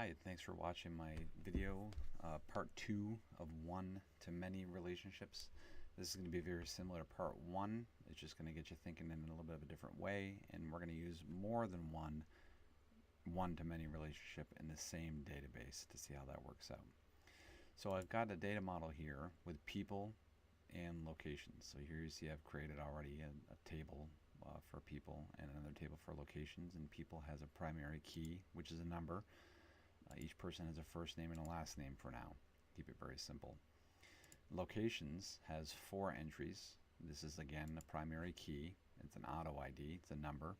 Hi, thanks for watching my video, part 2 of one-to-many relationships. This is going to be very similar to part 1. It's just going to get you thinking in a little bit of a different way, and we're going to use more than one one-to-many relationship in the same database to see how that works out. So I've got a data model here with people and locations. So here you see I've created already a table for people and another table for locations, and people has a primary key, which is a number. Each person has a first name and a last name for now. Keep it very simple. Locations has 4 entries. This is again a primary key. It's an auto ID. It's a number.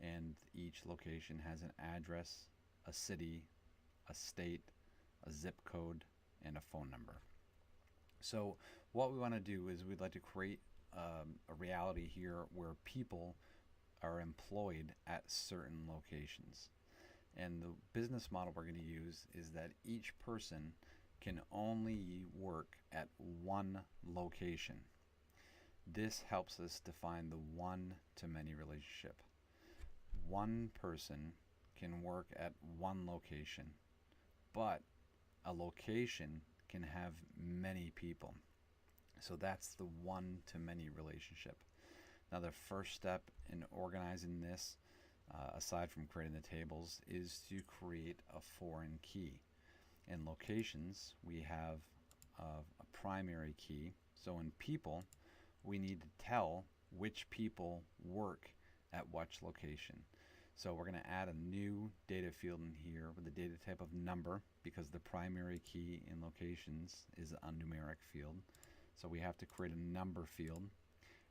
And each location has an address, a city, a state, a zip code, and a phone number. So what we want to do is we'd like to create a reality here where people are employed at certain locations. And the business model we're going to use is that each person can only work at one location. This helps us define the one-to-many relationship. One person can work at one location, but a location can have many people. So that's the one-to-many relationship. Now the first step in organizing this, aside from creating the tables, is to create a foreign key. In locations, we have a primary key. So in people, we need to tell which people work at which location. So we're going to add a new data field in here with the data type of number, because the primary key in locations is a numeric field. So we have to create a number field,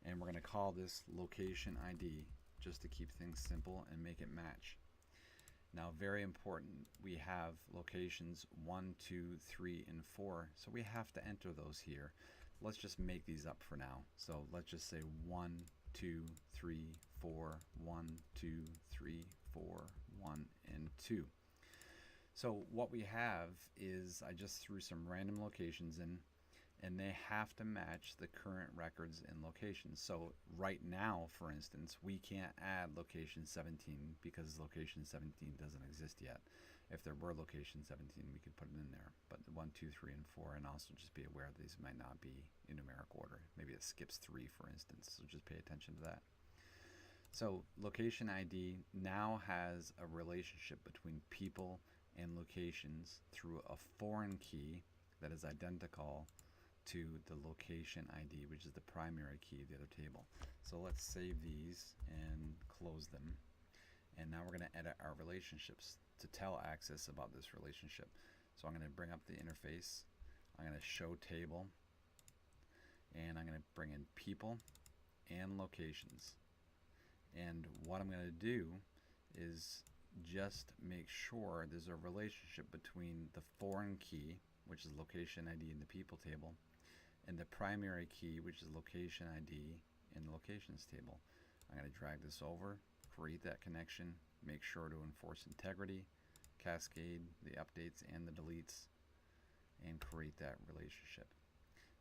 and we're going to call this location ID, just to keep things simple and make it match. Now, very important, we have locations 1, 2, 3, and 4, so we have to enter those here. Let's just make these up for now. So let's just say 1, 2, 3, 4, 1, 2, 3, 4, 1, and 2. So what we have is I just threw some random locations in, and they have to match the current records and locations. So right now, for instance, we can't add location 17 because location 17 doesn't exist yet. If there were location 17, we could put it in there. But 1, 2, 3, and 4, and also just be aware these might not be in numeric order. Maybe it skips 3, for instance, so just pay attention to that. So location ID now has a relationship between people and locations through a foreign key that is identical to the location ID, which is the primary key of the other table. So let's save these and close them. And now we're going to edit our relationships to tell Access about this relationship. So I'm going to bring up the interface. I'm going to show table, and I'm going to bring in people and locations. And what I'm going to do is just make sure there's a relationship between the foreign key, which is location ID in the people table, and the primary key, which is location ID in the locations table. I'm going to drag this over, create that connection, make sure to enforce integrity, cascade the updates and the deletes, and create that relationship.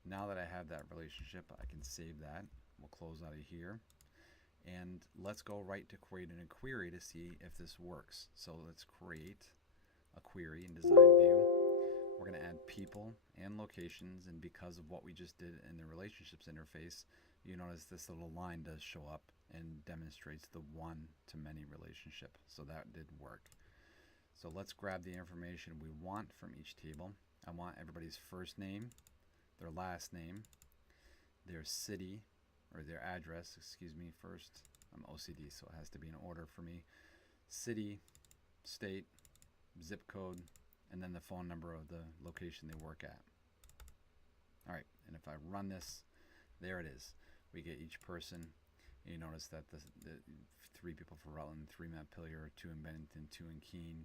Now that I have that relationship, I can save that. We'll close out of here. And let's go right to creating a query to see if this works. So let's create a query in Design View. We're going to add people and locations, and because of what we just did in the relationships interface, you notice this little line does show up and demonstrates the one-to-many relationship. So that did work. So let's grab the information we want from each table. I want everybody's first name, their last name, their city, or their address, excuse me, first. I'm OCD, so it has to be in order for me. City, state, zip code, and then the phone number of the location they work at. All right, and if I run this, there it is. We get each person. You notice that the 3 people for Rutland, 3 Montpelier, 2 in Bennington, 2 in Keene,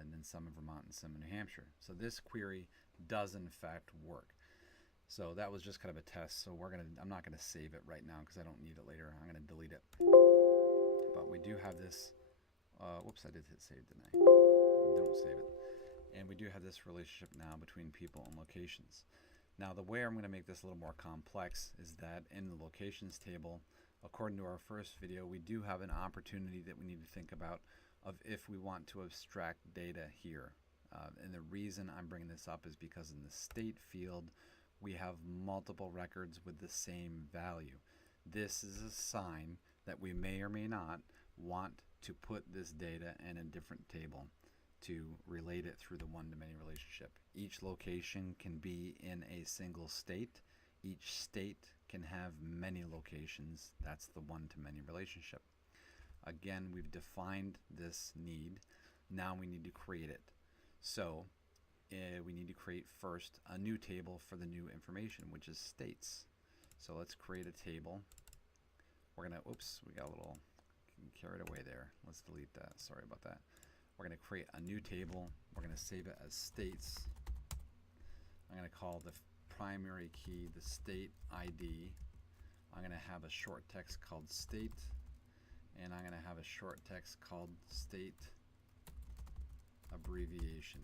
and then some in Vermont and some in New Hampshire. So this query does in fact work. So that was just kind of a test. So I'm not gonna save it right now because I don't need it later. I'm gonna delete it. But we do have this. Whoops, I did hit save, didn't I? Don't save it. And we do have this relationship now between people and locations. Now the way I'm going to make this a little more complex is that in the locations table, according to our first video, we do have an opportunity that we need to think about of if we want to abstract data here. And the reason I'm bringing this up is because in the state field, we have multiple records with the same value. This is a sign that we may or may not want to put this data in a different table to relate it through the one-to-many relationship. Each location can be in a single state. Each state can have many locations. That's the one-to-many relationship. Again, we've defined this need. Now we need to create it. So we need to create first a new table for the new information, which is states. So let's create a table. We're gonna, oops, we got a little carried away there. Let's delete that, sorry about that. We're gonna create a new table. We're gonna save it as states. I'm gonna call the primary key the state ID. I'm gonna have a short text called state, and I'm gonna have a short text called state abbreviation.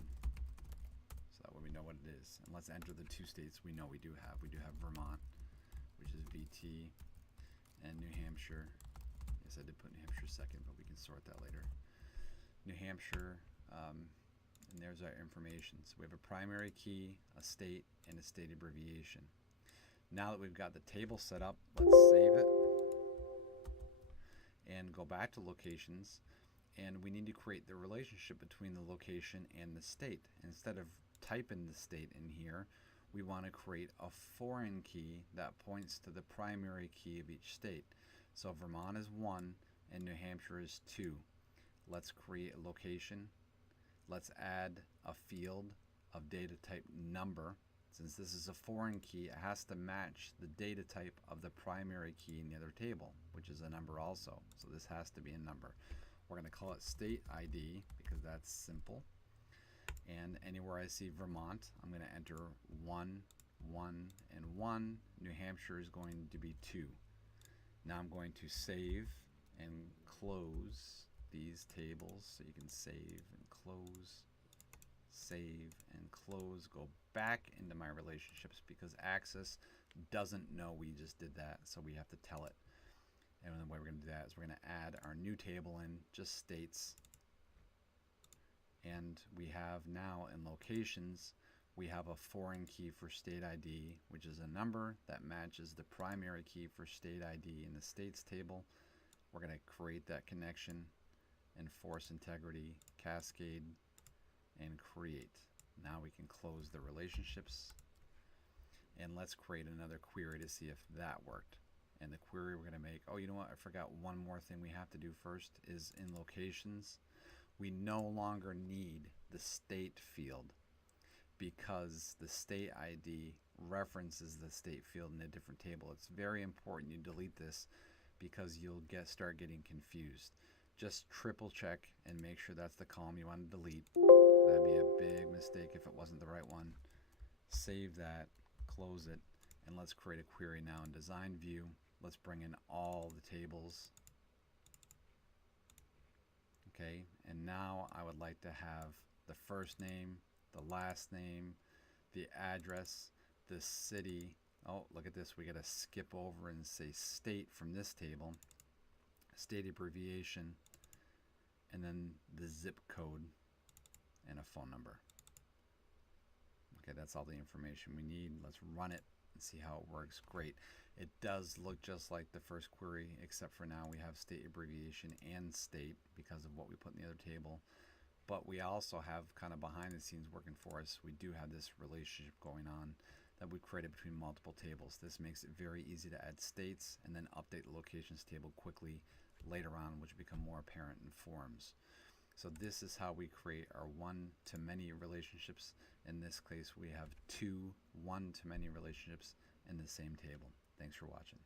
So that way we know what it is. And let's enter the two states we know we do have. We do have Vermont, which is VT, and New Hampshire. Yes, I did put New Hampshire second, but we can sort that later. New Hampshire, and there's our information. So we have a primary key, a state, and a state abbreviation. Now that we've got the table set up, let's save it and go back to locations, and we need to create the relationship between the location and the state. Instead of typing the state in here, we want to create a foreign key that points to the primary key of each state. So Vermont is 1 and New Hampshire is 2. Let's create a location. Let's add a field of data type number. Since this is a foreign key, it has to match the data type of the primary key in the other table, which is a number also. So this has to be a number. We're going to call it state ID because that's simple. And anywhere I see Vermont, I'm going to enter 1, 1, and 1. New Hampshire is going to be 2. Now I'm going to save and close these tables. So you can save and close, save and close. Go back into my relationships because Access doesn't know we just did that, so we have to tell it. And the way we're going to do that is we're going to add our new table in, just states. And we have now in locations, we have a foreign key for state ID, which is a number that matches the primary key for state ID in the states table. We're going to create that connection, enforce integrity, cascade, and create. Now we can close the relationships. And let's create another query to see if that worked. And the query we're going to make, oh, you know what? I forgot one more thing we have to do first is in locations. We no longer need the state field because the state ID references the state field in a different table. It's very important you delete this because you'll start getting confused. Just triple check and make sure that's the column you want to delete. That'd be a big mistake if it wasn't the right one. Save that, close it, and let's create a query now in Design View. Let's bring in all the tables. Okay, and now I would like to have the first name, the last name, the address, the city. Oh, look at this. We got to skip over and say state from this table, state abbreviation, and then the zip code and a phone number. Okay, that's all the information we need. Let's run it and see how it works. Great. It does look just like the first query, except for now we have state abbreviation and state because of what we put in the other table. But we also have kind of behind the scenes working for us. We do have this relationship going on that we created between multiple tables. This makes it very easy to add states and then update the locations table quickly later on, which become more apparent in forms. So this is how we create our one-to-many relationships. In this case, we have two one-to-many relationships in the same table. Thanks for watching.